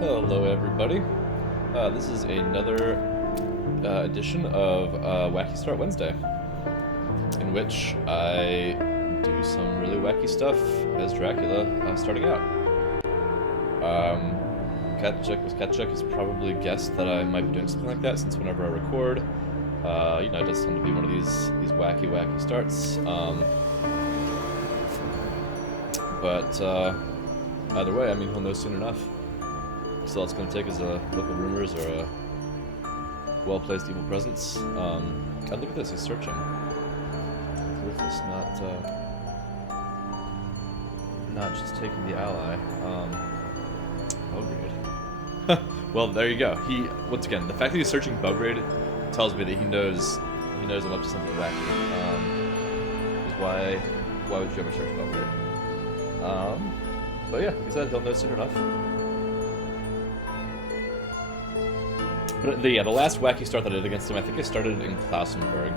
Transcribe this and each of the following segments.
Hello, everybody. This is another edition of Wacky Start Wednesday, in which I do some really wacky stuff as Dracula starting out. WcKaczek has probably guessed that I might be doing something like that, since whenever I record, it does tend to be one of these wacky starts. But either way, I mean, he'll know soon enough. So all it's going to take is local rumors or a well-placed evil presence. God, look at this, he's searching. Ruthless, not just taking the ally. Belgrade. Well, there you go. Once again, the fact that he's searching Belgrade tells me that he knows I'm up to something wacky. Why would you ever search Belgrade? But yeah, like I said, he'll know soon enough. But the last wacky start that I did against him, I think I started in Klausenberg.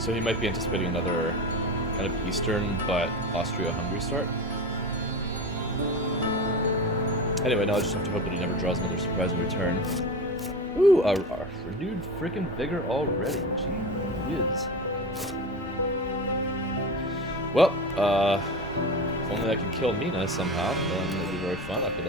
So he might be anticipating another kind of Eastern but Austria-Hungary start. Anyway, now I just have to hope that he never draws another surprising return. Ooh, a renewed freaking vigor already. Jeez. Well, if only I could kill Mina somehow, then it'd be very fun. I could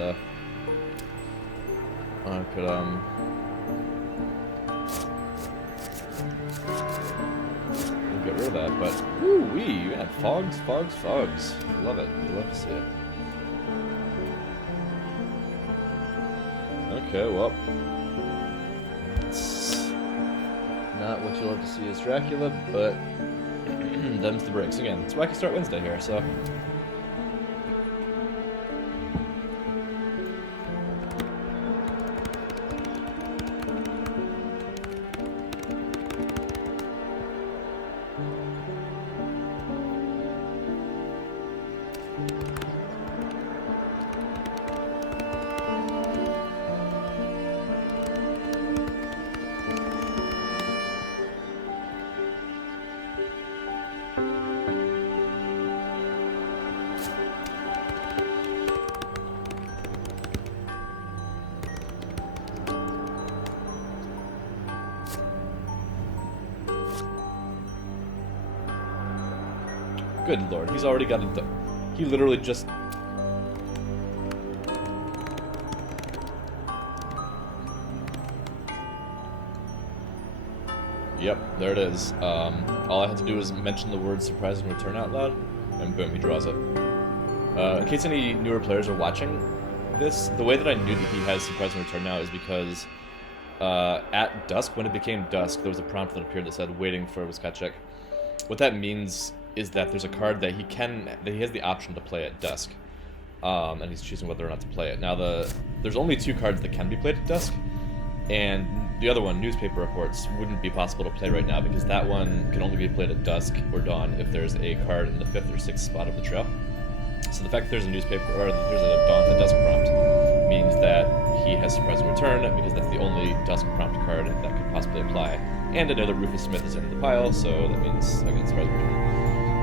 get rid of that, but woo-wee, man, fogs. Love it. Love to see it. Okay, well, it's not what you love to see as Dracula, but them's the breaks. Again, it's Wacky Start Wednesday here, so. Good lord, he's already got it done. He literally just... Yep, there it is. All I had to do was mention the word surprise and return out loud, and boom, he draws it. In case any newer players are watching this, the way that I knew that he has surprise and return now is because at dusk, when it became dusk, there was a prompt that appeared that said, waiting for WcKaczek. What that means is that there's a card that he has the option to play at dusk, and he's choosing whether or not to play it. Now, there's only two cards that can be played at dusk, and the other one, newspaper reports, wouldn't be possible to play right now because that one can only be played at dusk or dawn if there's a card in the 5th or 6th spot of the trail. So the fact that there's a newspaper, or that there's a dusk prompt, means that he has surprise and return because that's the only dusk prompt card that could possibly apply. And I know that Rufus Smith is in the pile, so that means I get surprise and return.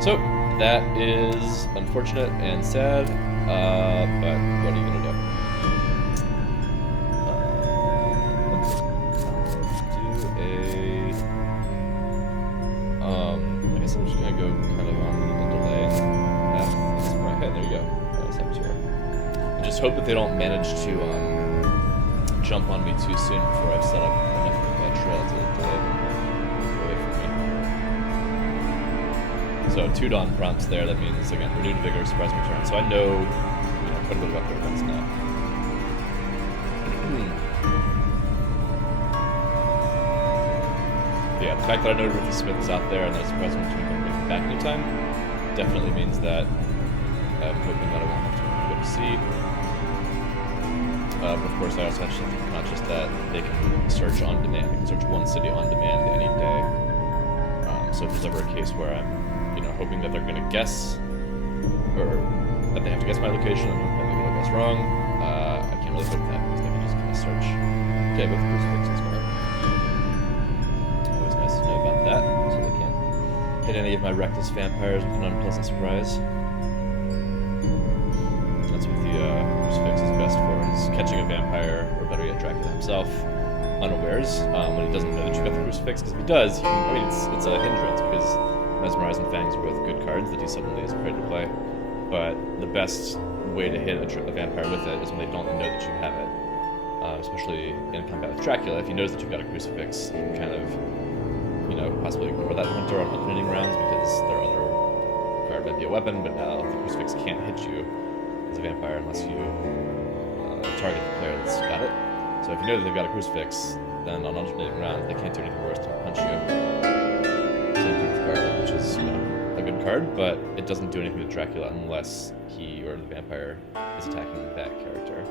So that is unfortunate and sad, but what are you gonna do? I guess I'm just gonna go kind of on a delay path. Hey, there you go. That was up to her. And just hope that they don't manage to jump on me too soon before I've set up enough of a trail to delay them away from me. So 2 dawn prompts there. That means again renewed vigor, surprise and return. So I know, quite a bit about their events now. Yeah, the fact that I know Rufus Smith is out there and that surprise and return can bring him back anytime definitely means that I'm hoping that I won't have to go to sea. But of course, I also have to be conscious that they can search on demand. They can search one city on demand any day. So if there's ever a case where I'm, hoping that they're going to guess, or that they have to guess my location, and maybe they'll guess wrong, I can't really hope that because they can just kind of search. Okay, with the crucifixes going. Always nice to know about that, so they can't hit any of my reckless vampires with an unpleasant surprise. himself unawares when he doesn't know that you've got the crucifix. Because if he does, I mean, it's a hindrance because Mesmerize and Fangs are both good cards that he suddenly is afraid to play. But the best way to hit a vampire with it is when they don't know that you have it. Especially in combat with Dracula, if he knows that you've got a crucifix, he can kind of, you know, possibly ignore that hunter on alternating rounds because their other card might be a weapon, but now the crucifix can't hit you as a vampire unless you target the player that's got it. So if you know that they've got a crucifix, then on alternating rounds they can't do anything worse than punch you. Same thing with Garlic, which is, you know, a good card, but it doesn't do anything to Dracula unless he or the vampire is attacking that character.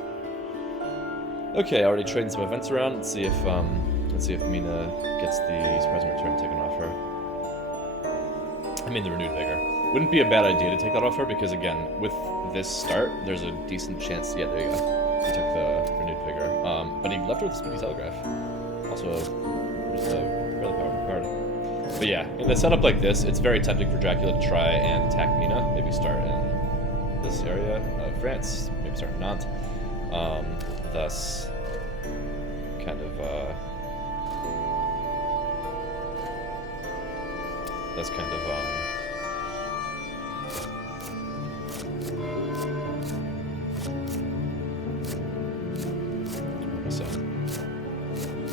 Okay, I already traded some events around. Let's see if Mina gets the surprising return taken off her. I mean the renewed vigor. Wouldn't be a bad idea to take that off her because again, with this start, there's a decent chance. Yeah, there you go. He took the renewed vigor, but he left her with the Spooky Telegraph. Also, just a really powerful card. But yeah, in a setup like this, it's very tempting for Dracula to try and attack Mina. Maybe start in this area of France. Maybe start in Nantes. Thus, kind of,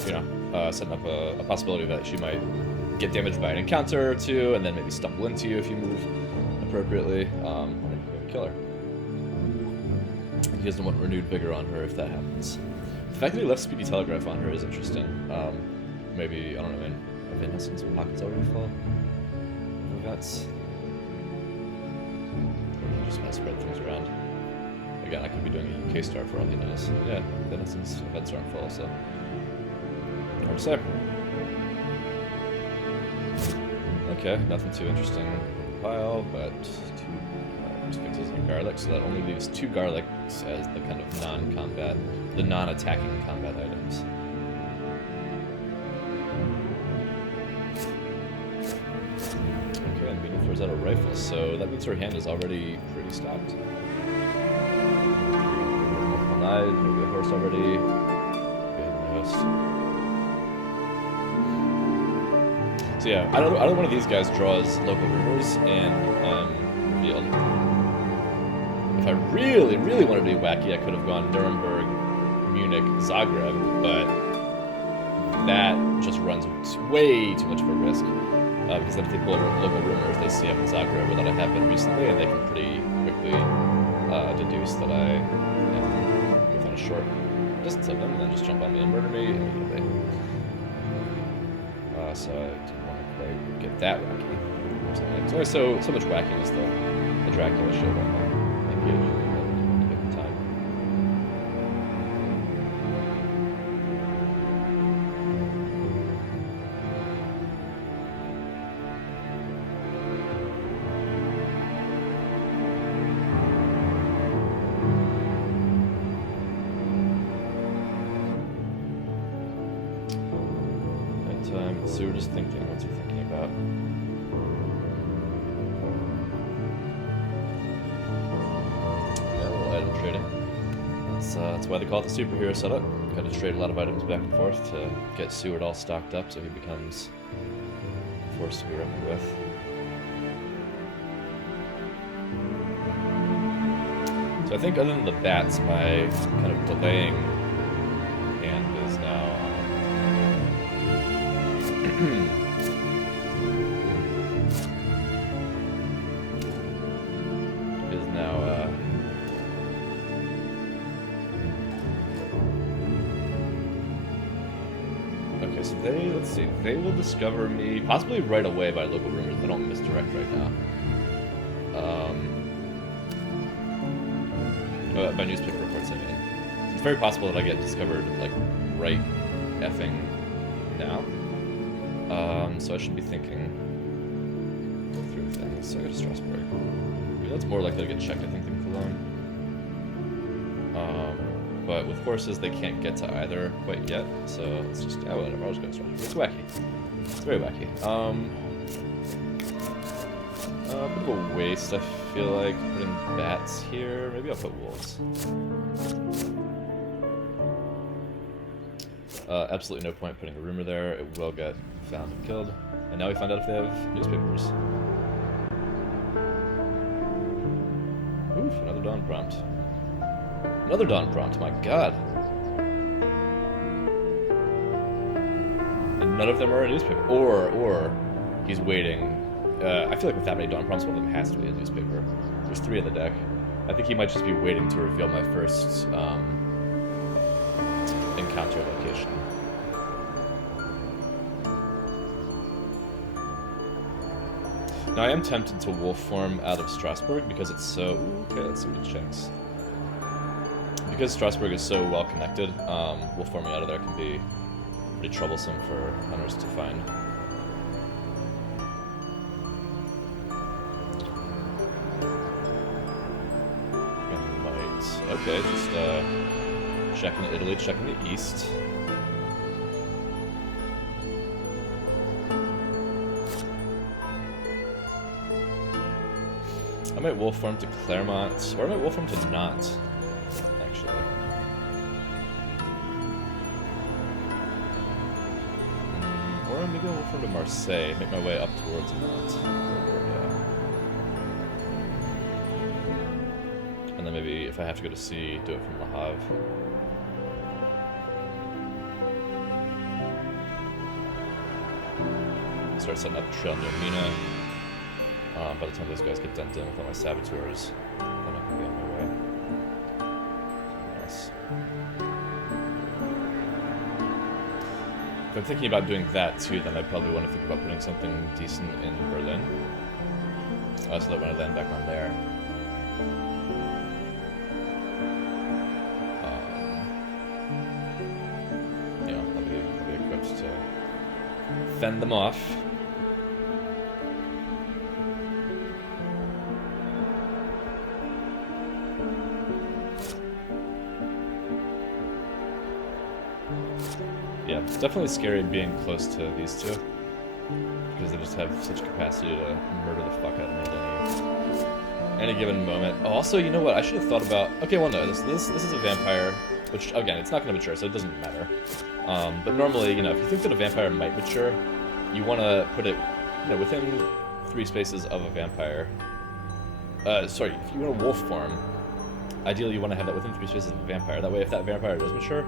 you know, setting up a possibility that she might get damaged by an encounter or two, and then maybe stumble into you if you move appropriately, and maybe kill her. He doesn't want renewed vigor on her if that happens. The fact that he left Speedy Telegraph on her is interesting. Maybe, I don't know, man, have they some pockets already full of events? Or he just want to spread things around. Again, I could be doing a UK star for all he knows. Yeah, Vennison's events aren't full, so hard to say. Okay, nothing too interesting in the pile, but two fixes and garlic, so that only leaves 2 garlics as the kind of non-combat, the non-attacking combat items. Okay, and Mina throws out a rifle, so that means her hand is already pretty stocked. Multiple knives, maybe a horse already. Good, the host. So yeah, either one of these guys draws local rumors and revealed. If I really, really wanted to be wacky, I could have gone Nuremberg, Munich, Zagreb, but that just runs way too much of a risk. Because then if they pull over local rumors, they see up in Zagreb where that happened recently, and they can pretty quickly deduce that I am within a short distance of them, and then just jump on me and murder me immediately. So I didn't want to quite get that wacky. There's only so much wackiness the Dracula show right now. Maybe at the time. So we're just thinking, what's he thinking about? Yeah, a little item trading. That's why they call it the superhero setup. Gotta trade a lot of items back and forth to get Seward all stocked up so he becomes a force to be reckoned with. So I think other than the bats, my kind of delaying hand is now okay, so let's see, they will discover me possibly right away by local rumors if I don't misdirect right now. By newspaper reports, I mean. So it's very possible that I get discovered, like, right effing now. So I should be thinking through things. So I go to Strasbourg. Maybe that's more likely to get checked, I think, than Cologne. But with horses, they can't get to either quite yet. So it's just, yeah, whatever. I'll just go to Strasbourg. It's wacky. It's very wacky. A bit of a waste, I feel like, putting bats here. Maybe I'll put wolves. Absolutely no point putting a rumor there. It will get found and killed. And now we find out if they have newspapers. Oof, another dawn prompt. Another dawn prompt, my god. And none of them are a newspaper. Or he's waiting. I feel like with that many dawn prompts, one of them has to be a newspaper. There's 3 in the deck. I think he might just be waiting to reveal my first encounter location. Now I am tempted to wolf form out of Strasbourg because it's so... Okay, let's see what it checks. Because Strasbourg is so well connected, wolf forming out of there can be pretty troublesome for hunters to find. Okay, just checking Italy, checking the east. I might wolf farm to Clermont, or I might wolf farm to Nantes, actually. Or maybe I'll wolf farm to Marseille, make my way up towards Nantes. And then maybe, if I have to go to sea, do it from Le Havre. Start setting up a trail near Mina. By the time those guys get done dealing with all my saboteurs, then I can be on my way. Yes. If I'm thinking about doing that too, then I probably want to think about putting something decent in Berlin. So that when I land back on there. I'll be equipped to fend them off. Yeah, it's definitely scary being close to these two, because they just have such capacity to murder the fuck out of me at any given moment. Oh, also, you know what? I should have thought about. Okay, well, no, this is a vampire, which again, it's not going to mature, so it doesn't matter. But normally, if you think that a vampire might mature, you want to put it, within 3 spaces of a vampire. Sorry, if you want a wolf form, ideally you want to have that within 3 spaces of a vampire. That way, if that vampire does mature,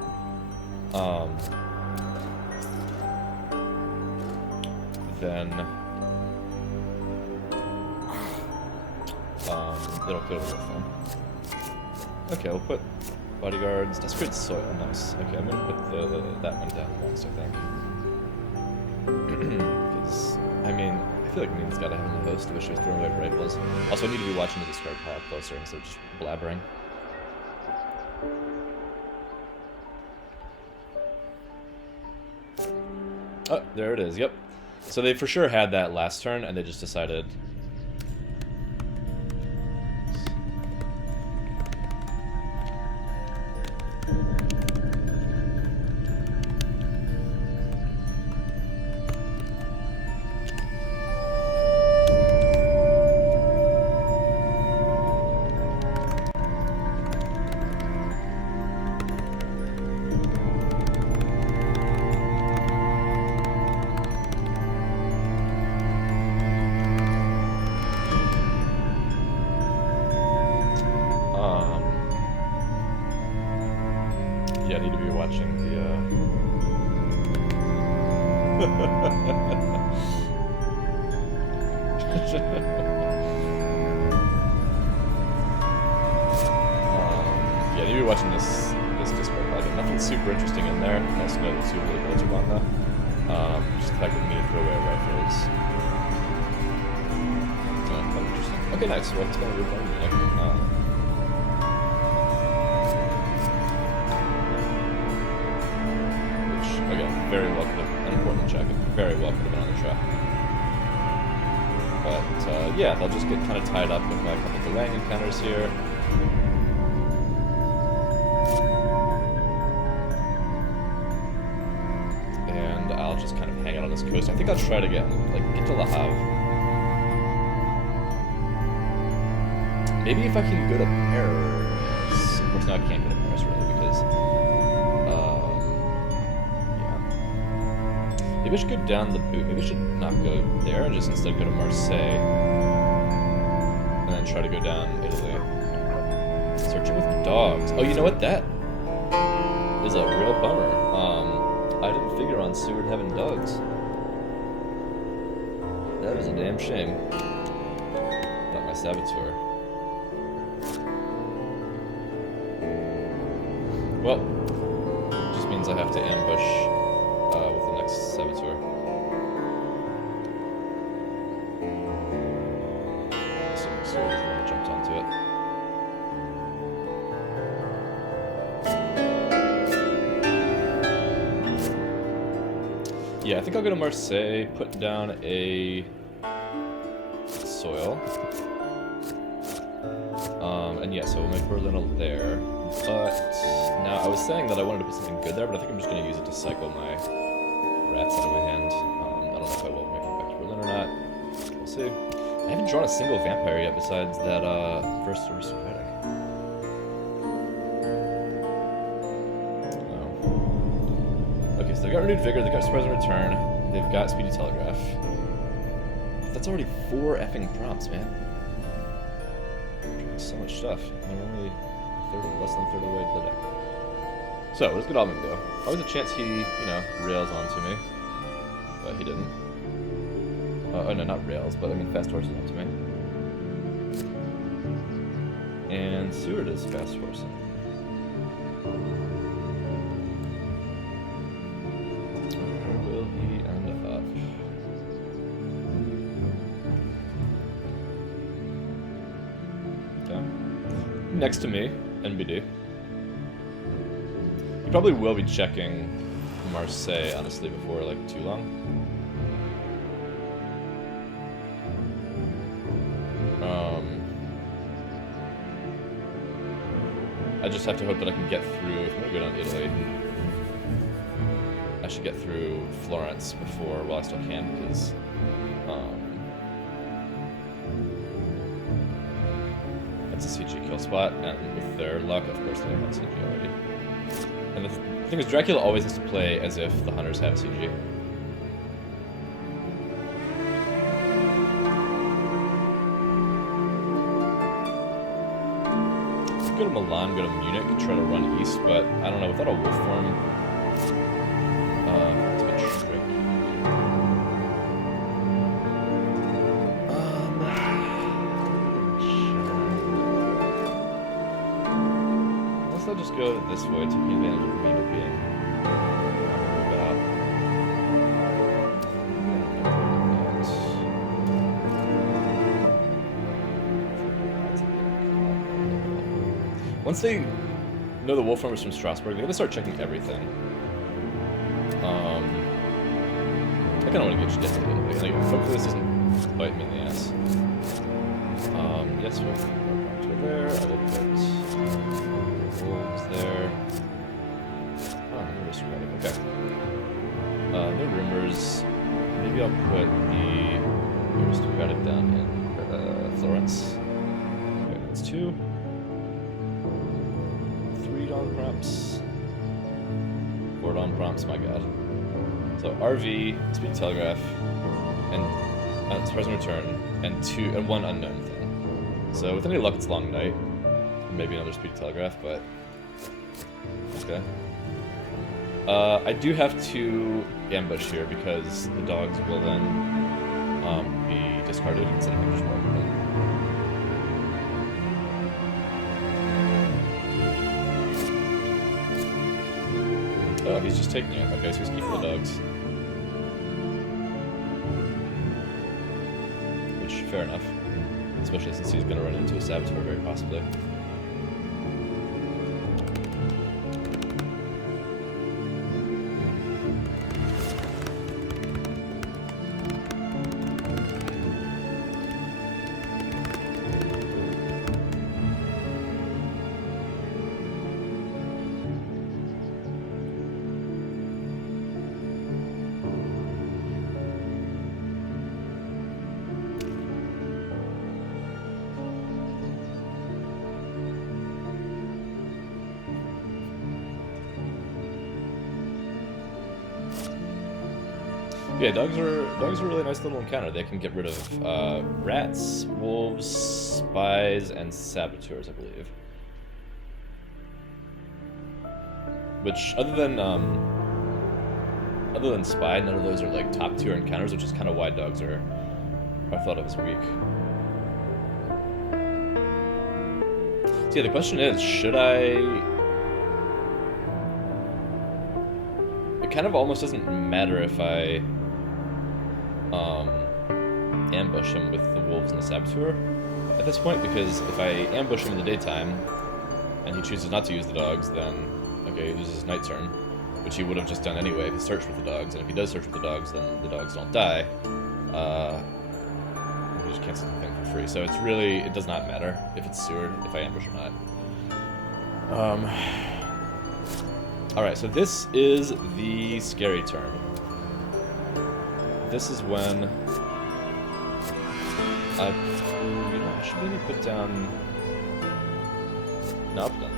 then it'll clear the wolf form. Okay, we'll put bodyguards. Desperate soil, nice. Okay, I'm gonna put that one down next, I think. Because I feel like Mina's gotta have the host. Wish she was throwing away rifles. Also, I need to be watching the discard pile closer instead of just blabbering. Oh, there it is. Yep. So they for sure had that last turn, and they just decided. Yeah, I need to be watching the, yeah, I need to be watching this Discord project. Nothing super interesting in there. I also know that two really builds are on that. Just the fact that we need to throw away rifles. Kind of interesting. Okay, nice. Well, it's going to be fun. Very well could have, an important check, very well could have been on the track. But, yeah, they'll just get kind of tied up with a couple of delaying encounters here. And I'll just kind of hang out on this coast. I think I'll try to get to Le Havre. Maybe if I can go to Paris. Of course, now I can't go to Paris, really, because... Maybe I should go down the boot. Maybe I should not go there and just instead go to Marseille. And then try to go down Italy. Searching with dogs. Oh, you know what? That is a real bummer. I didn't figure on Seward having dogs. That is a damn shame. Not my saboteur. Well, just means I have to ambush with the next saboteur. Assuming Seward is the one that jumped onto it. Yeah, I think I'll go to Marseille, put down a soil. And yeah, so we'll make Berlin there. But now I was saying that I wanted to put something good there, but I think I'm just going to use it to cycle my rats out of my hand. I don't know if I will make it back to Berlin or not. We'll see. I haven't drawn a single vampire yet besides that first aristocratic. Okay, so they've got Renewed Vigor, they've got Surprise and Return, they've got Speedy Telegraph. That's already 4 effing prompts, man. So much stuff. And they're only less than a third of the way to the deck. So, what does Godalming do? Always a chance he, rails onto me. But he didn't. Oh no, not rails, but I mean fast horses onto me. And Seward is fast horsing. Where will he end up? Okay. Next to me, NBD. He probably will be checking Marseille, honestly, before like too long. I just have to hope that I can get through. If I'm gonna go down Italy, I should get through Florence before, while I still can, because that's a CG kill spot, and with their luck, of course, they have CG already. And the thing is, Dracula always has to play as if the hunters have CG. Go to Milan, go to Munich, try to run east, but I don't know, without a wolf form, it's a bit tricky. Unless I'll just go this way, taking advantage of me being about. Once they know the wolf farmers from Strasbourg, they're gonna start checking everything. I kind of want to get you down a little bit. Like, hopefully this doesn't bite me in the ass. Yes, we'll put there. I will put wolves there. Oh, no aristocratic. Okay. No rumors. Maybe I'll put the aristocratic down in Florence. Okay, that's 2. 3 Dawn prompts. 4 Dawn prompts, my god. So RV, Speed Telegraph, and Surprise and Return, and 1 unknown thing. So with any luck, it's Long Night. Maybe another Speed Telegraph, but okay. I do have to ambush here because the dogs will then be discarded instead of just more them. Oh, he's just taking it. Okay, so he's keeping the dogs. Which, fair enough. Especially since he's going to run into a saboteur very possibly. Yeah, dogs are a really nice little encounter. They can get rid of rats, wolves, spies, and saboteurs, I believe. Which, other than spy, none of those are like top tier encounters, which is kind of why dogs are thought of as weak. So yeah, the question is, should I? It kind of almost doesn't matter if I ambush him with the wolves and the saboteur at this point, because if I ambush him in the daytime and he chooses not to use the dogs, then okay, he loses his night turn, which he would have just done anyway if he searched with the dogs, and if he does search with the dogs, then the dogs don't die. He just cancels the thing for free, so it's really, it does not matter if it's Seward, if I ambush or not. Alright, so this is the scary turn. This is when I should maybe put down... No, I'll put down the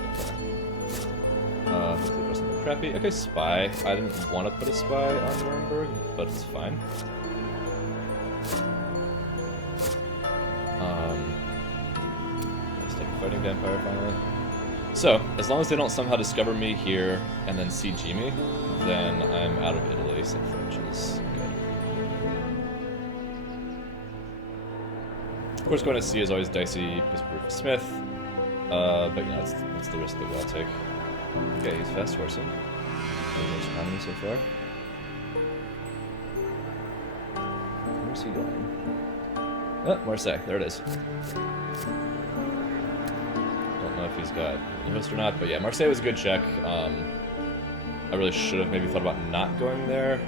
vampire. Hopefully there's something crappy. Okay, spy. I didn't want to put a spy on Nuremberg, but it's fine. Let's take a fighting vampire finally. So, as long as they don't somehow discover me here and then CG me, then I'm out of Italy, so French is good. Of course, going to sea is always dicey because of Rufus Smith, but you know, that's the risk that we'll take. Okay, he's fast horsing. Most economy so far. Where's he going? Oh, Marseille, there it is. Don't know if he's got the host or not, but yeah, Marseille was a good check. I really should have maybe thought about not going there,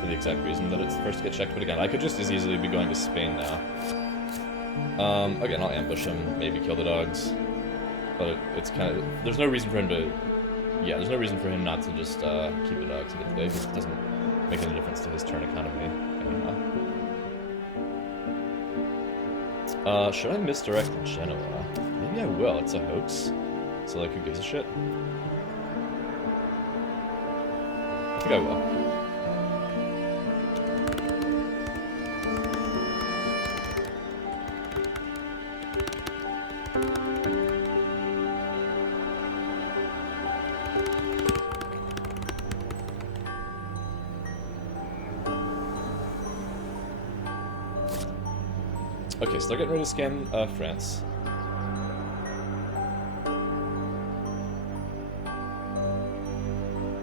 for the exact reason that it's the first to get checked, but again, I could just as easily be going to Spain now. Again, I'll ambush him, maybe kill the dogs, but it's kind of, there's no reason for him to, yeah, there's no reason for him not to just keep the dogs and get the day, because it doesn't make any difference to his turn economy anyhow. Should I misdirect Genoa? Maybe I will, it's a hoax, so like, who gives a shit? I think I will. Okay, so they're getting ready to scan France.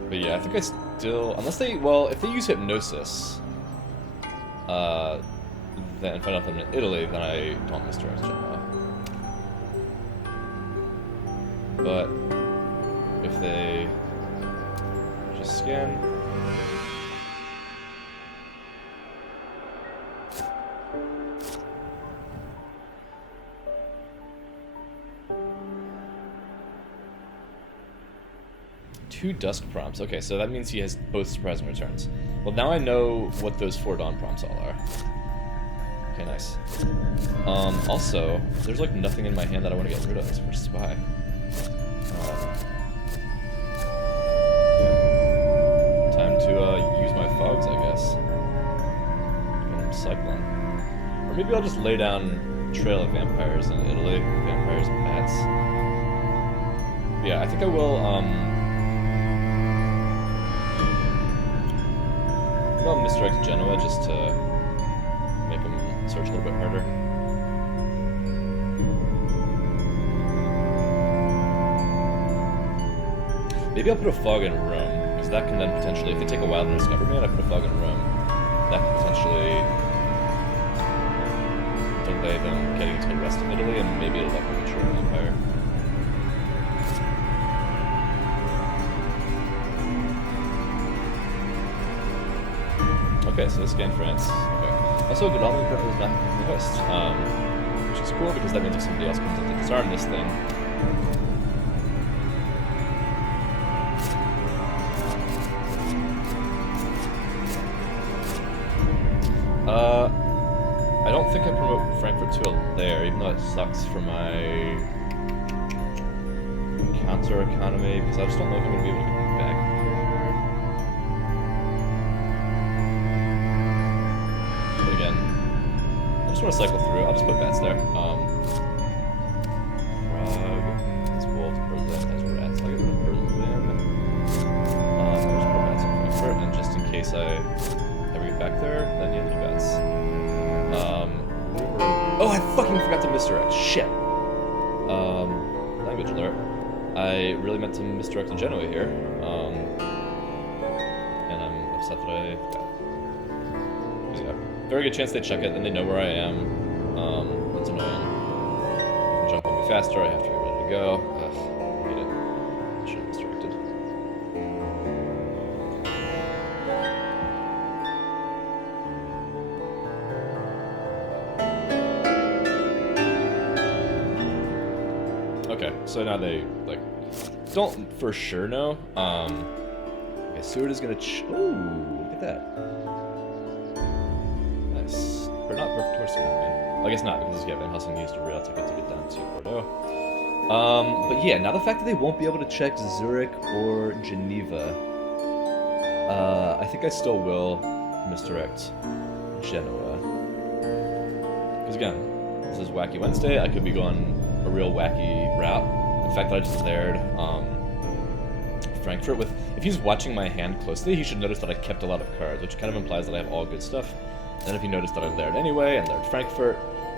But yeah, I think I still, unless they, well, if they use hypnosis, then find out that I'm in Italy, then I don't misdirect Genoa. But if they just scan. Two dusk prompts. Okay, so that means he has both surprising returns. Well, now I know what those 4 dawn prompts all are. Okay, nice. Also, there's like nothing in my hand that I want to get rid of for spy. Yeah. Time to use my fogs, I guess. And I'm cycling. Or maybe I'll just lay down Trail of Vampires in Italy. Vampires and bats. But yeah, I think I will, I'll misdirect Genoa just to make him search a little bit harder. Maybe I'll put a fog in Rome, because that can then potentially, if they take a while to discover me and I put a fog in Rome, that can potentially delay them getting to the rest of Italy, and maybe it'll let me mature an empire. Okay, so scan France. Okay. Also, Godalming apparently is not the host, which is cool because that means if somebody else comes in to disarm this thing. I don't think I promote Frankfurt to a lair, even though it sucks for my encounter economy, because I just don't know if I'm going to be able to get back. want to cycle through. I'll just put bats there. Frog has wolves, Berlin has rats. I'll get rid of Berlin. I'll just put bats in Frankfurt, and just in case I ever get back there, then yeah, there's bats. Oh, I fucking forgot to misdirect. Shit. Language alert. I really meant to misdirect to Genoa here. And I'm upset that I forgot. Yeah, very good chance they check it, and they know where I am. That's annoying. Jump on me faster, I have to be ready to go. Ugh, I hate it. Should have misdirected. Okay, so now they, like, don't for sure know. Okay, Seward is gonna ooh, look at that. Nice. Or not perfect horse economy. I guess not, because yeah, Van Helsing used a rail ticket to get down to Bordeaux. But yeah, now the fact that they won't be able to check Zurich or Geneva, I think I still will misdirect Genoa. Because again, this is Wacky Wednesday, I could be going a real wacky route. The fact that I just layered Frankfurt with... If he's watching my hand closely, he should notice that I kept a lot of cards, which kind of implies that I have all good stuff. And if he noticed that I layered anyway and layered Frankfurt,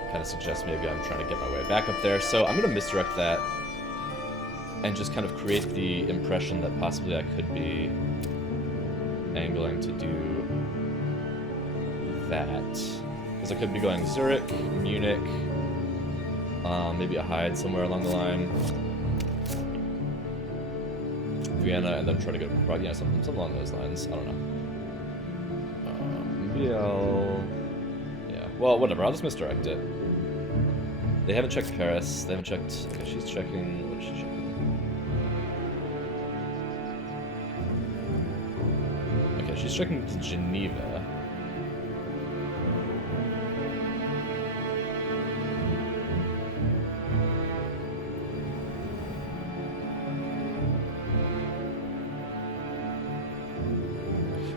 kind of suggests maybe I'm trying to get my way back up there. So I'm going to misdirect that and just kind of create the impression that possibly I could be angling to do that. Because I could be going Zurich, Munich, maybe a hide somewhere along the line, Vienna, and then try to go to Prague. Yeah, something along those lines. I don't know. Maybe I'll... Yeah. Well, whatever. I'll just misdirect it. They haven't checked Paris. They haven't checked... Okay, she's checking... What is she checking? Okay, she's checking Geneva.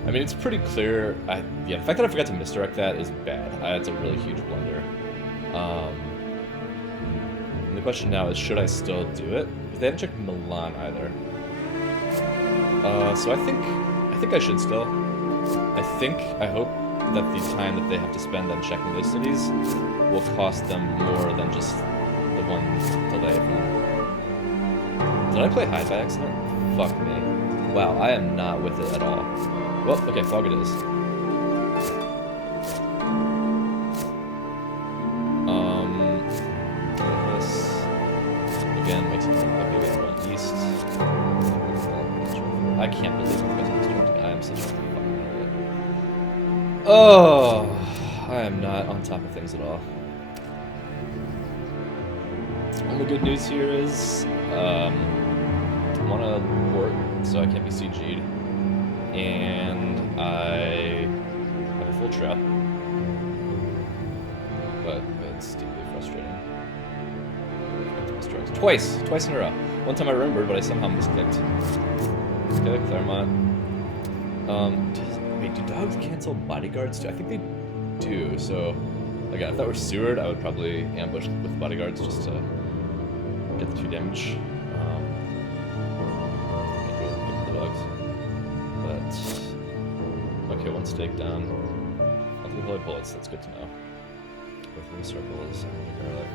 I mean, it's pretty clear. Yeah, the fact that I forgot to misdirect that is bad. It's a really huge blunder. And the question now is, should I still do it? Because they haven't checked Milan either. So I think I should still. I hope that the time that they have to spend on checking those cities will cost them more than just the one delay. Did I play high by accident? Fuck me. Wow, I am not with it at all. Well, okay, fog it is. This again makes it look like maybe I'm going east. I can't believe I'm distracting. I am such a fucking idiot. Oh, I am not on top of things at all. Only good news here is I'm on a port, so I can't be CG'd. And I have a full trap, but it's deeply frustrating. Twice in a row. One time I remembered, but I somehow misclicked. Okay, Claremont. Wait, do dogs cancel bodyguards too? I think they do. So, again, if that were Seward, I would probably ambush with bodyguards just to get the 2 damage. Okay, 1 stake down. I'll do holy bullets, that's good to know. Go 3 circles and garlic.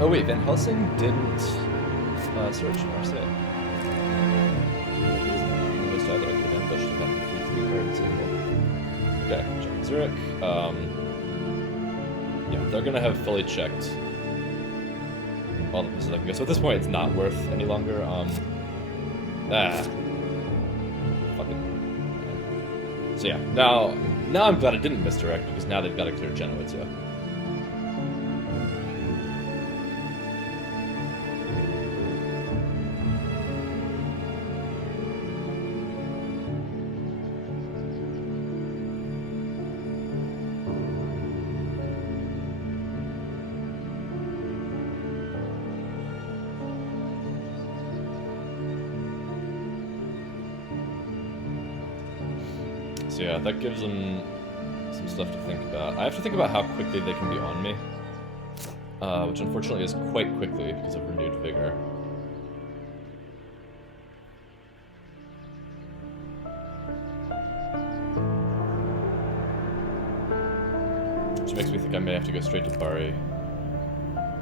Oh wait, Van Helsing didn't search Marseille. Either. I could have ambushed and gotten 3 cards. Okay, check Zurich. Yeah, they're gonna have fully checked all the places I can go. So at this point, it's not worth any longer. Fuck it. So yeah, now I'm glad I didn't misdirect, because now they've got to clear Genoa too. So yeah, that gives them some stuff to think about. I have to think about how quickly they can be on me. Which unfortunately is quite quickly because of renewed vigor. Which makes me think I may have to go straight to Bari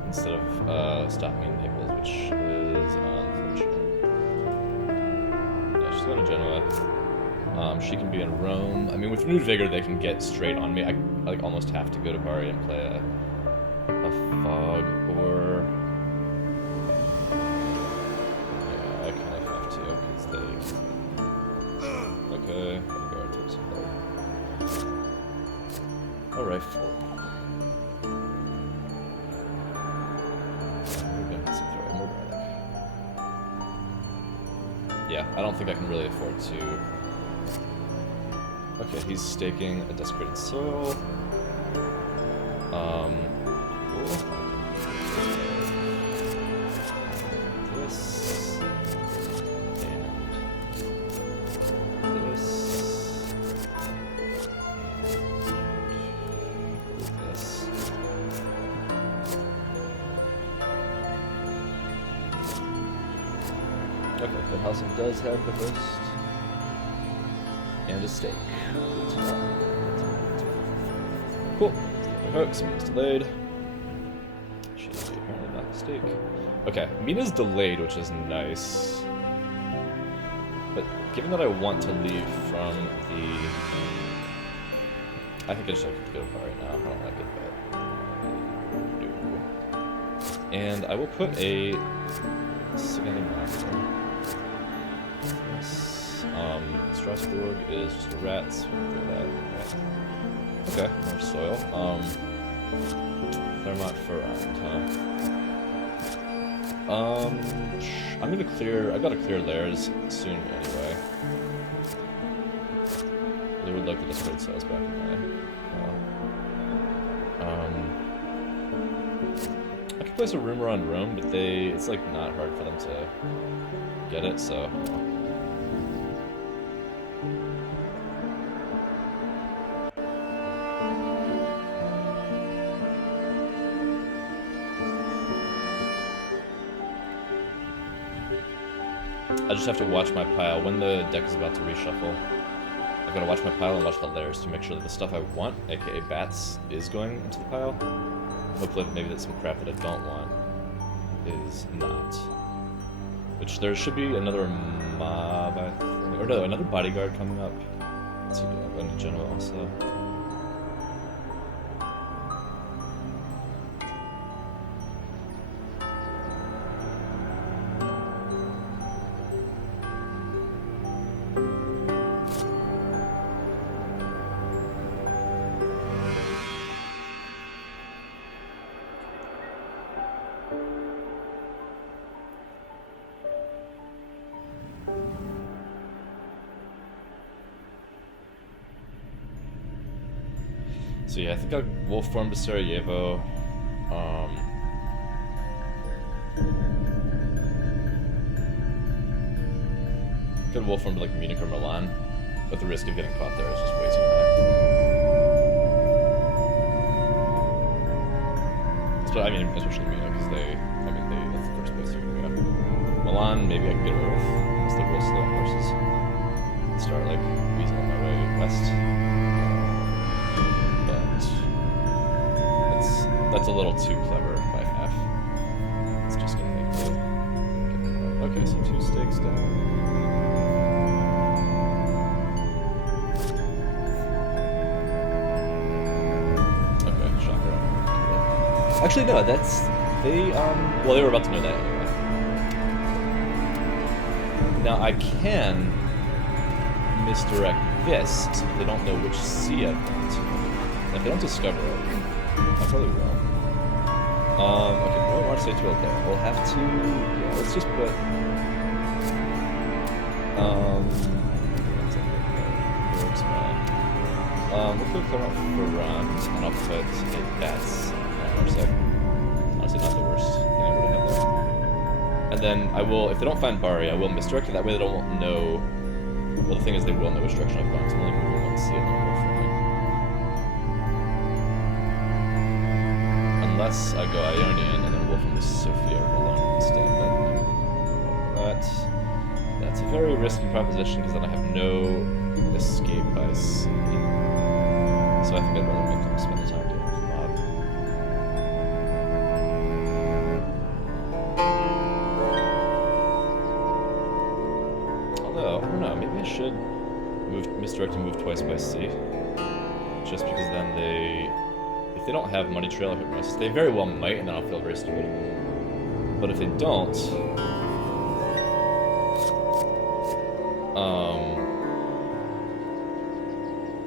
instead of stopping in Naples, which is unfortunate. Yeah, she's going to Genoa. She can be in Rome. I mean, with renewed vigor, they can get straight on me. I like almost have to go to Bari and play a fog, or yeah, I kind of have to because they. Okay, guard takes fog. All right, full. Yeah, I don't think I can really afford to. Okay, he's staking a desecrated soil. Cool. This and this and this. Okay, but Housing does have the host and a stake. Cool. Hooks, Mina's delayed. She's apparently not a stake. Okay, Mina's delayed, which is nice. But given that I want to leave from the... I think I just have to go to Bari now. I don't like it, but... And I will put a... Second master. Strasbourg is just a rat, so we'll do that. Right. Okay, more soil. Thermont for round, huh? I'm gonna clear. I gotta clear layers soon anyway. They would like to discard cells back in I could place a rumor on Rome, but it's like not hard for them to get it, so. I just have to watch my pile. When the deck is about to reshuffle, I've got to watch my pile and watch the layers to make sure that the stuff I want, aka bats, is going into the pile. Hopefully maybe that some crap that I don't want is not. Which there should be another mob, I think. Or no, another bodyguard coming up. Let's see, I'm going to Genoa also. So yeah, I think I wolf form to Sarajevo. Could wolf form to like Munich or Milan, but the risk of getting caught there is just way too high. So, I mean, especially Munich, because that's the first place you're gonna go. Milan, maybe I can get away with, because they're real slow horses. Start like weaseling my way west. That's a little too clever by half. It's just gonna make me get caught. Okay, so 2 stakes down. Okay, shocker. Actually, no, well, they were about to know that anyway. Now, I can misdirect this so that they don't know which C I want. If they don't discover it, I probably will. Okay, we don't want to say 12 there. We'll have to, yeah, let's just put, we'll put Clement Ferrand, and I'll put a Bats on Marseille. Honestly, not the worst thing I would have there. And then I will, if they don't find Bari, I will misdirect it, that way they don't know, well, the thing is they will know which direction I've gone, so I'm only moving and see it in the wolf forming. Unless I go Ionian and then wolf into Sophia or Bologna instead, but that's a very risky proposition because then I have no escape by sea. So I think I'd rather make them spend the time dealing with the mob. Although, I don't know, maybe I should misdirect and move twice by sea. Just because then if they don't have money trail or hit miss, they very well might, and then I'll feel very stupid. But if they don't,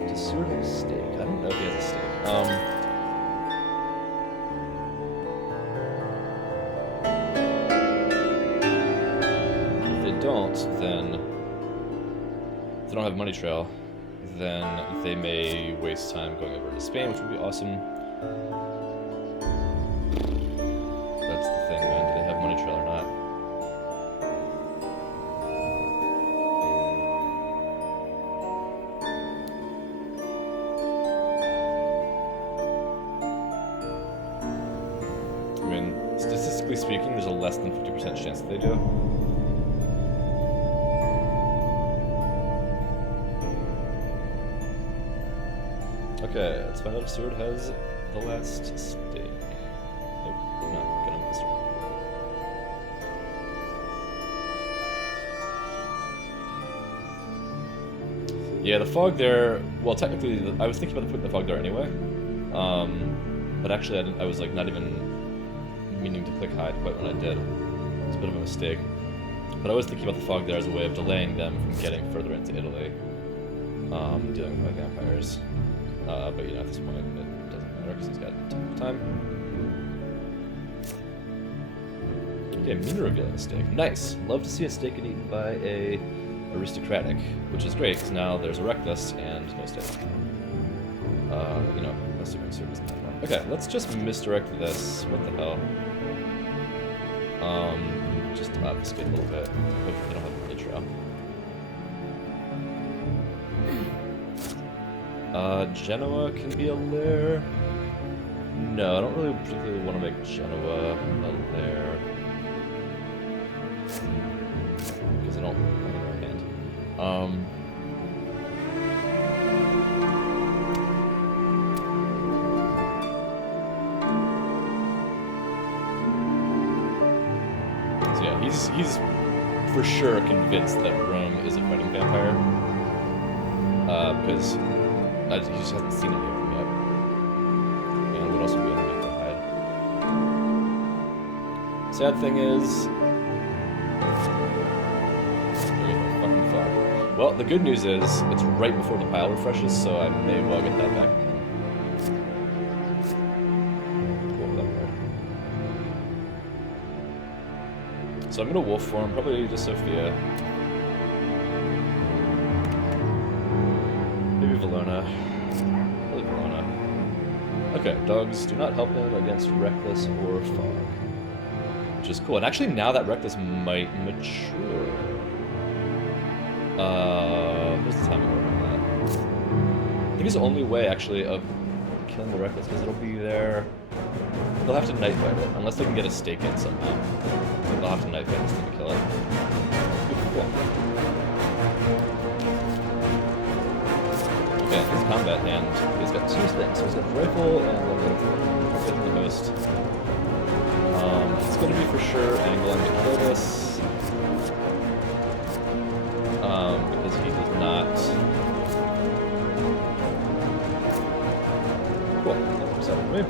does Seward have a stake? I don't know if he has a stake. If they don't, then if they don't have money trail, then they may waste time going over to Spain, which would be awesome. That's the thing, man. Do they have money trail or not? I mean, statistically speaking, there's a less than 50% chance that they do. Okay, let's find out if Seward has the last stake. Nope, not gonna miss her. Yeah, the fog there. Well, technically, I was thinking about putting the fog there anyway. But actually, I was like not even meaning to click hide quite when I did. It's a bit of a mistake. But I was thinking about the fog there as a way of delaying them from getting further into Italy, dealing with my vampires. But you know, at this point, it doesn't matter because he's got time. Okay, Mina revealing a steak. Nice. Love to see a steak eaten by a aristocratic, which is great because now there's a reckless and no steak. You know, assuming Seward doesn't have one. Okay, let's just misdirect this. What the hell? Just to obfuscate a little bit. Hopefully they don't have a money trail. Genoa can be a lair. No, I don't really particularly want to make Genoa a lair. Because I don't have my hand. So yeah, he's for sure convinced that Rome is a fighting vampire. Because he just hasn't seen any of them yet. And what else would be underneath the hide? Sad thing is... fucking fog. Well, the good news is, it's right before the pile refreshes, so I may well get that back. Cool, that part. So I'm gonna wolf form, probably to Sophia. Valona. Really Valona. Okay, dogs do not help him against Reckless or Fog. Which is cool. And actually now that Reckless might mature. What's the timing order on that? I think it's the only way actually of killing the Reckless, because it'll be there. They'll have to night fight it, unless they can get a stake in somehow. They'll have to night fight this thing to kill it. Cool. Okay, his combat hand, he's got two things. So he's got the rifle and the most. It's going to be for sure angling to kill this. Because he does not. Cool, that works out for me.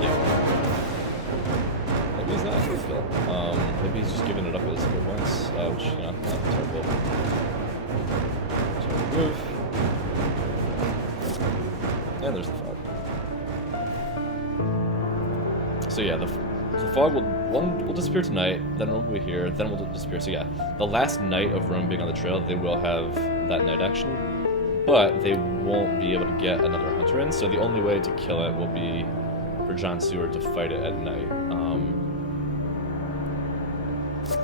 Yeah. Maybe he's not a good kill. Maybe he's just giving it up at his skill points, which, you know, not terrible. Move. And there's the fog. So yeah, the fog will disappear tonight, then it'll be here, then it will disappear. So yeah, the last night of Rome being on the trail, they will have that night action, but they won't be able to get another hunter in, so the only way to kill it will be for John Seward to fight it at night.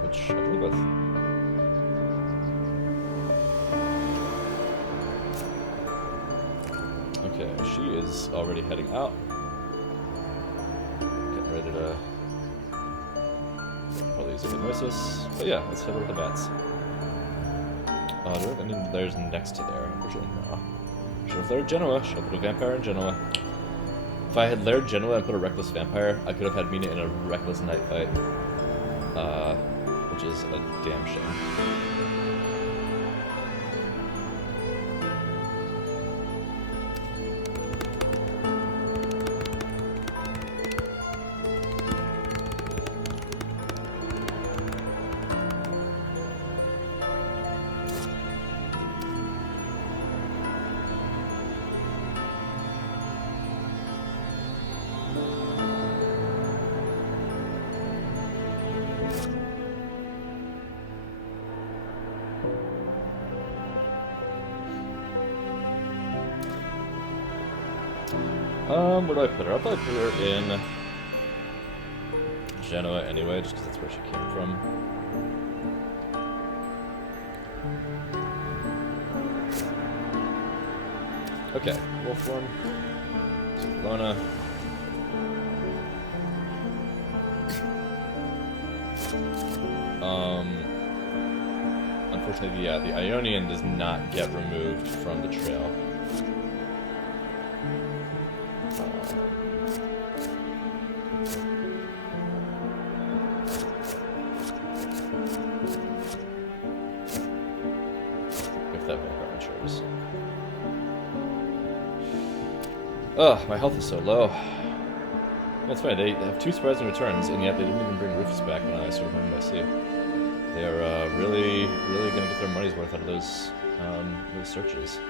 Which I believe Okay, she is already heading out. Getting ready to probably use a hypnosis. But yeah, let's head over to the bats. Do I have any lairs next to there? Unfortunately, no. Should have laired Genoa. Should have put a vampire in Genoa. If I had laired Genoa and put a reckless vampire, I could have had Mina in a reckless night fight. Which is a damn shame. Where do I put her? I'll probably put her in Genoa anyway, just because that's where she came from. Okay, wolf form. Lona. Unfortunately, yeah, the Ionian does not get removed from the trail. Ugh, my health is so low. That's right, they have 2 surprising returns, and yet they didn't even bring Rufus back when I sort of remember I see. They are really going to get their money's worth out of those searches.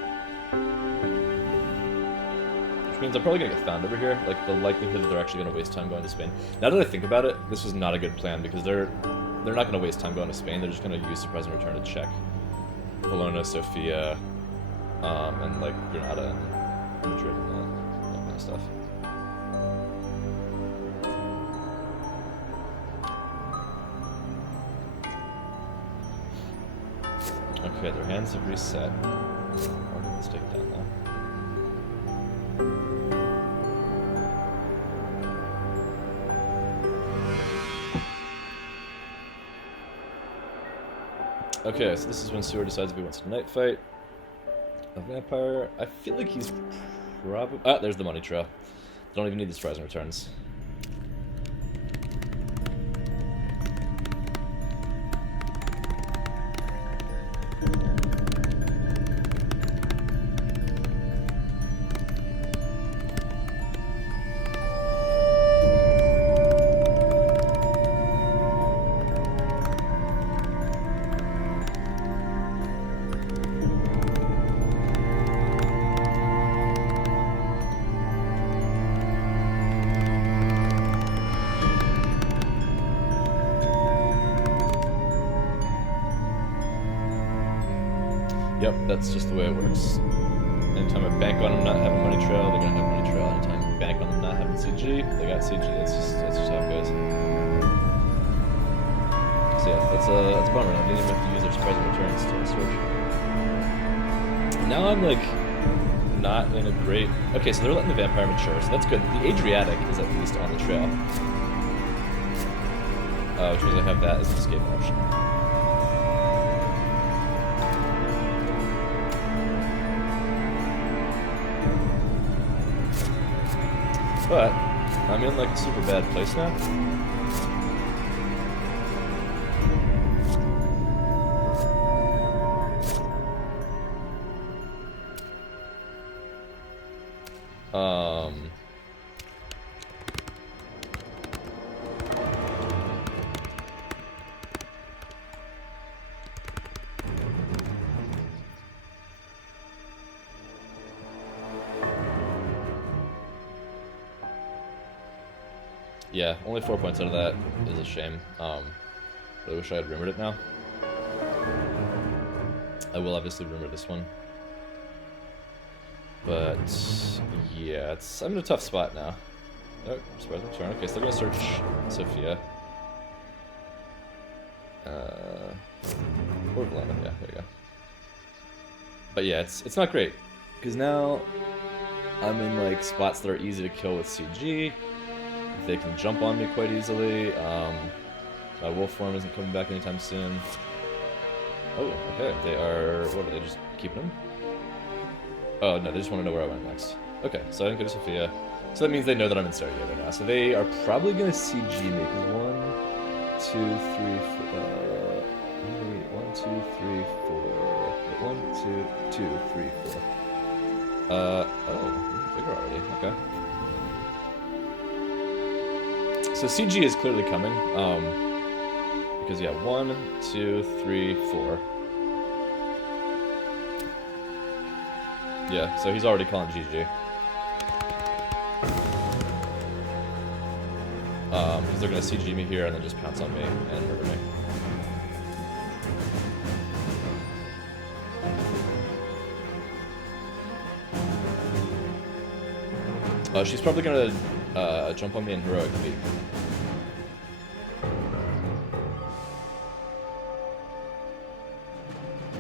Which means I'm probably going to get found over here. Like, the likelihood that they're actually going to waste time going to Spain. Now that I think about it, this was not a good plan, because they're not going to waste time going to Spain. They're just going to use surprising return to check Valona, Sofia, and, like, Granada and Madrid and that kind of stuff. Okay, their hands have reset. Let's take it down now. Okay, so this is when Sewer decides if he wants to night fight. A vampire. I feel like he's probably... Ah, there's the money trail. Don't even need the surprising returns. Yep, that's just the way it works. Anytime I bank on them not having money trail, they're gonna have money trail. Anytime I bank on them not having CG, they got CG. That's just how it goes. So yeah, that's a bummer. I didn't even have to use their surprising returns to search. Now I'm like not in a great. Okay, so they're letting the vampire mature, so that's good. The Adriatic is at least on the trail, which means I have that as an escape option. But I'm in like a super bad place now. Yeah, only 4 points out of that is a shame. But I wish I had rumored it now. I will obviously rumor this one. But yeah, I'm in a tough spot now. Oh, surprise return. Okay, so they're gonna search Sofia. Or Valona, yeah, there you go. But yeah, it's not great. Because now I'm in like spots that are easy to kill with CG. They can jump on me quite easily. My wolf form isn't coming back anytime soon. Oh, okay. They are... What are they, just keeping them? Oh, no, they just want to know where I went next. Okay, so I didn't go to Sophia. So that means they know that I'm in Sarajevo now. So they are probably going to CG me, because 1, 2, 3, 4... 1, 2, 3, 4... 1, 2, 2, 3, 4. Oh, bigger already, okay. So CG is clearly coming, because yeah, 1, 2, 3, 4. Yeah, so he's already calling GG. Because they're gonna CG me here and then just pounce on me and murder me. She's probably gonna jump on me in heroic feat.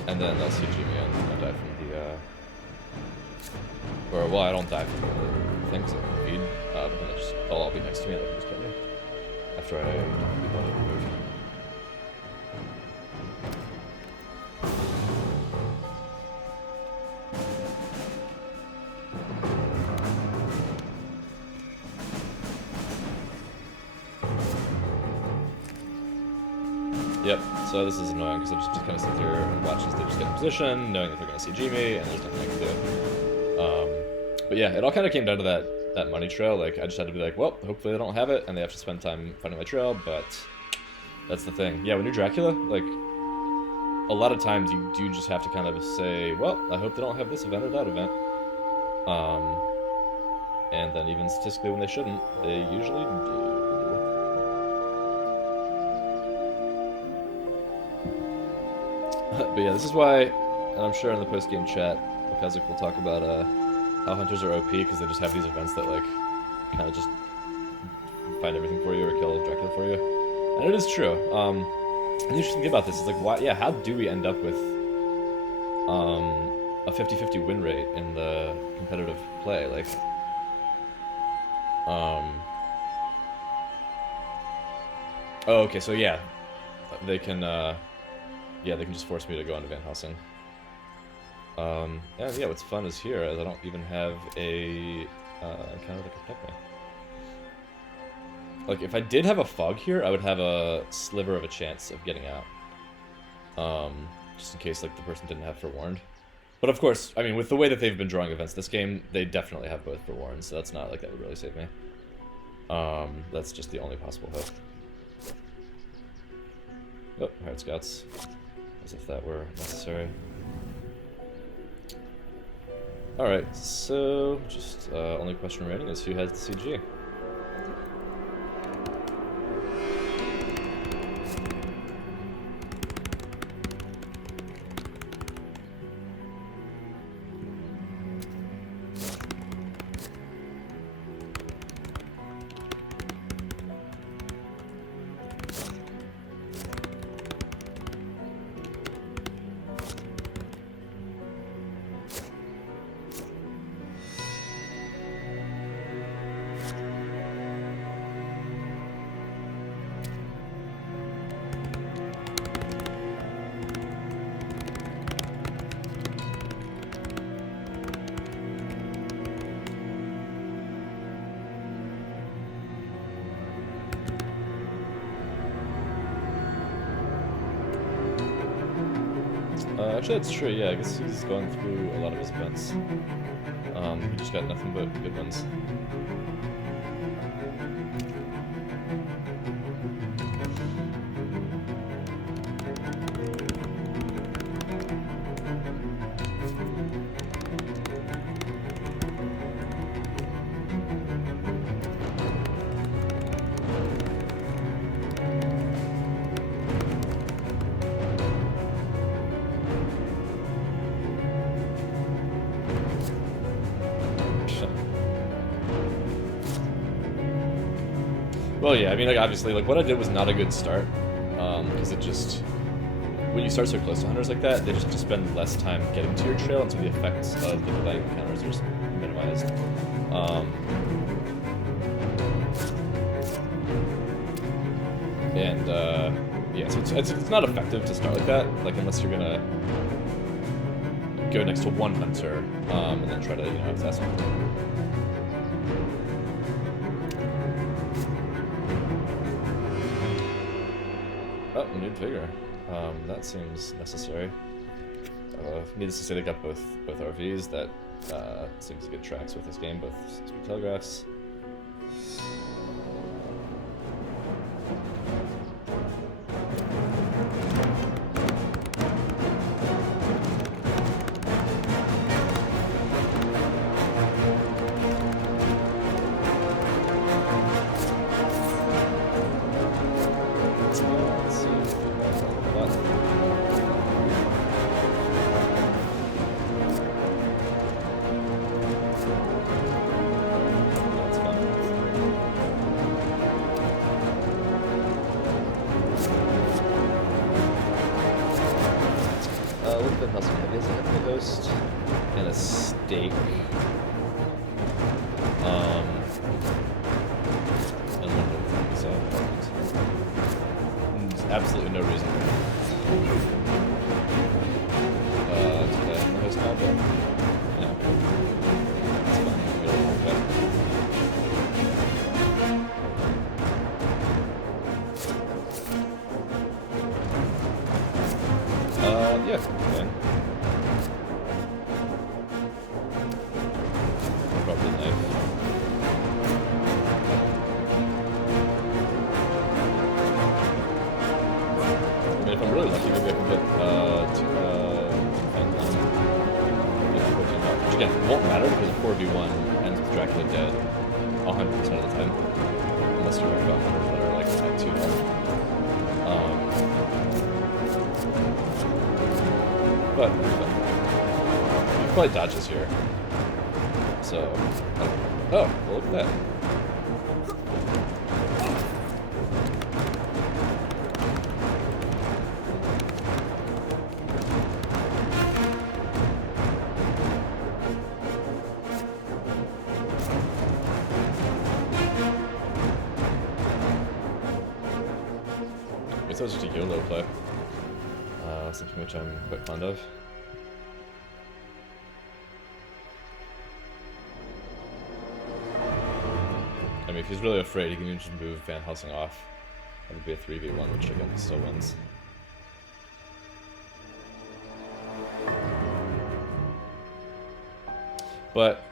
And then they'll CG me and I die from the, or, well, I don't die from the things that I feed, but then they'll all be next to me and they can just kill me. After I do the move. Yep, so this is annoying because I just kind of sit there and watch as they just get in position, knowing that they're going to CG me, and there's nothing I can do. But yeah, it all kind of came down to that money trail. Like, I just had to be like, well, hopefully they don't have it, and they have to spend time finding my trail, but that's the thing. Yeah, when you're Dracula, like, a lot of times you do just have to kind of say, well, I hope they don't have this event or that event. And then even statistically when they shouldn't, they usually do. But yeah, this is why, and I'm sure in the post-game chat, WcKaczek will talk about how hunters are OP, because they just have these events that, like, kind of just find everything for you or kill Dracula for you. And it is true. The interesting thing about this is, like, why? Yeah, how do we end up with a 50-50 win rate in the competitive play? Like, oh, okay, so yeah, they can, yeah, they can just force me to go into Van Helsing. And yeah, what's fun is here, is I don't even have a encounter that can protect me. Like, if I did have a fog here, I would have a sliver of a chance of getting out. Just in case, like, the person didn't have forewarned. But of course, I mean, with the way that they've been drawing events this game, they definitely have both forewarned, so that's not like that would really save me. That's just the only possible hope. Oh, Hired Scouts. As if that were necessary. Alright, so just only question remaining is who has the CG. Actually, that's true, yeah, I guess he's going through a lot of his events. He just got nothing but good ones. Well, yeah, I mean, like, obviously, like, what I did was not a good start, because it just when you start so close to hunters like that, they just have to spend less time getting to your trail, and so the effects of the delaying encounters are just minimized. Yeah, so it's not effective to start like that, like unless you're gonna go next to one hunter, and then try to, assassinate them. Oh, renewed vigor. That seems necessary. Needless to say, they got both RVs. That seems to get tracks with this game, both speed telegraphs. And a steak. And one other thing, so there's absolutely no reason to play in the host combat. No. It's fine. You get along with that. Yeah, fine. If I'm really lucky, maybe I can get which again won't matter because a 4v1 ends with Dracula dead 100% of the time, unless you're about hunters that are like at 2 health. But you can probably dodge this here. So, oh, well, look at that. I guess that was just a YOLO play. Something which I'm quite fond of. I mean, if he's really afraid, he can just move Van Helsing off. That would be a 3v1, which again still wins. But,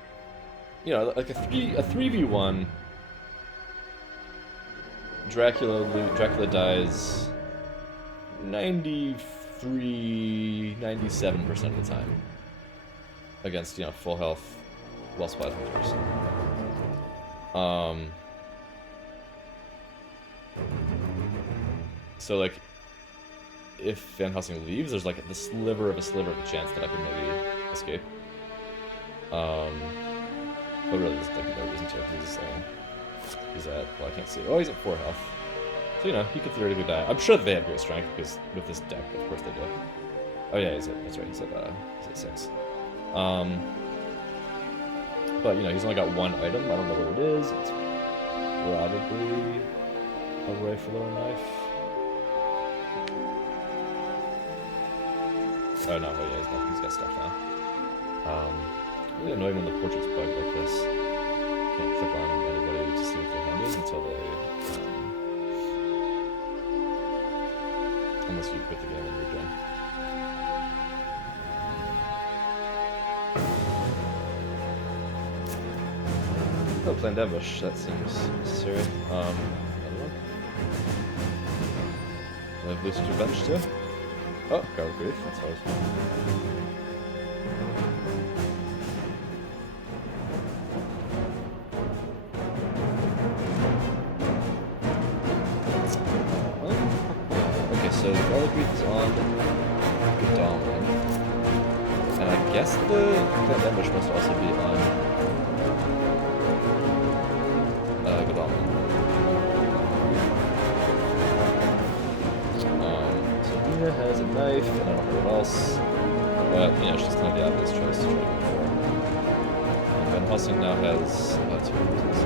like a 3v1, Dracula dies 97% of the time against, full health, well-spotted hunters. So like, if Van Helsing leaves, there's like the sliver of a chance that I could maybe escape. But really, there's like no reason to. He's just saying he's at, well, I can't see. Oh, he's at 4 health. So he could theoretically die. I'm sure that they have great strength because with this deck, of course they do. Oh yeah, that's right. He's at 6. But he's only got one item. I don't know what it is. It's probably a rifle or a knife. Oh no, yeah, he's got stuff now. Really annoying when the portrait's bugged like this. Can't click on anybody to see what their hand is until they, unless you quit the game and rejoin. Oh, planned ambush. That seems necessary. Another one. I have Lucid's Revenge too. Oh, Guard of Grief. That's always fun. Okay, so Guard of Grief is on Godalming. And I guess the planned ambush must also be on Godalming. So Nina has a knife, and I don't know what else. But, you know, she's kind of the obvious choice to try to go for. And Van Helsing now has 2 reasons.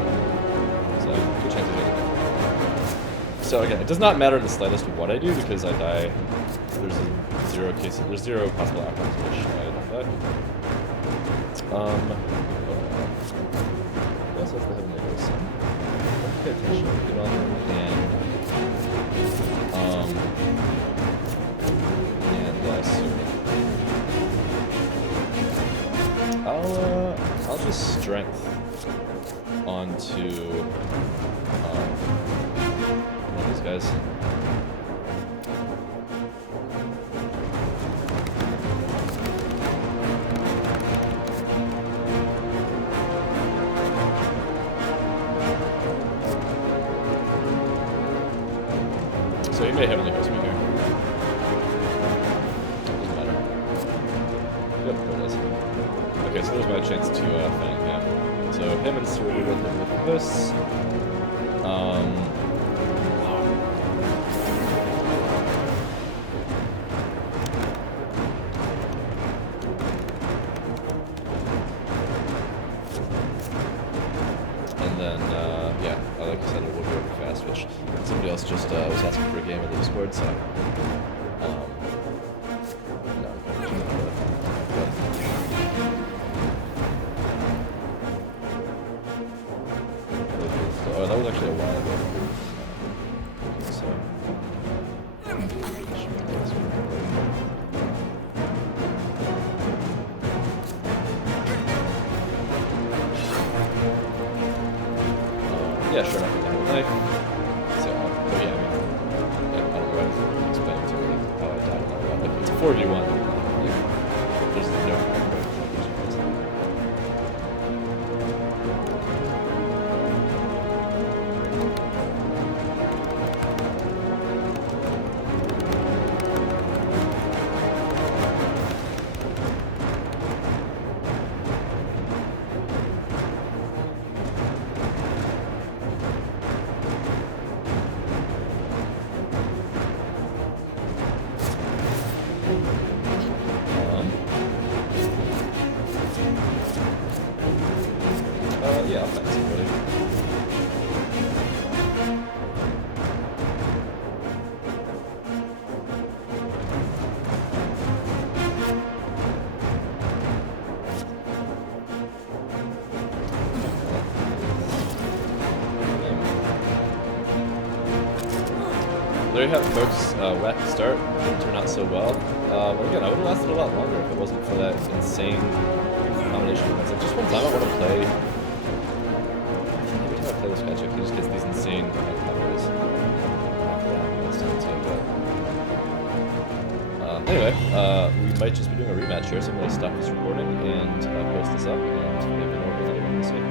So, good chance of getting it. So, again, it does not matter in the slightest what I do because I die. There's there's 0 possible outcomes in which I don't die. We also have the Heavenly Host. Pay attention, get on them, and Sumi. I'll just strength onto one of these guys. So he may heavenly host me here. Doesn't matter. Yep, there it is. Okay, so there's my chance to fang him. So him and Suri will both heavenly hosts. And then, yeah, like I said, it will be over fast, which somebody else just was asking for a game in the Discord, so, no. Oh, that was actually a while ago. So. Yeah, sure enough, with the knife. So, but yeah, I don't know why I'm explaining to me how I died in that round. Like, it's a 4v1. Like, there's no way. Yeah, I'll find somebody. There you have it, folks. Wacky start. Didn't turn out so well. But again, I would have lasted a lot longer if it wasn't for that insane combination of events. Like, just one time I want to play. Every time I play WcKaczek, he just gets these insane combos. Anyway, we might just be doing a rematch here, so I'm going to stop this recording and post this up, and maybe more of anyone will see.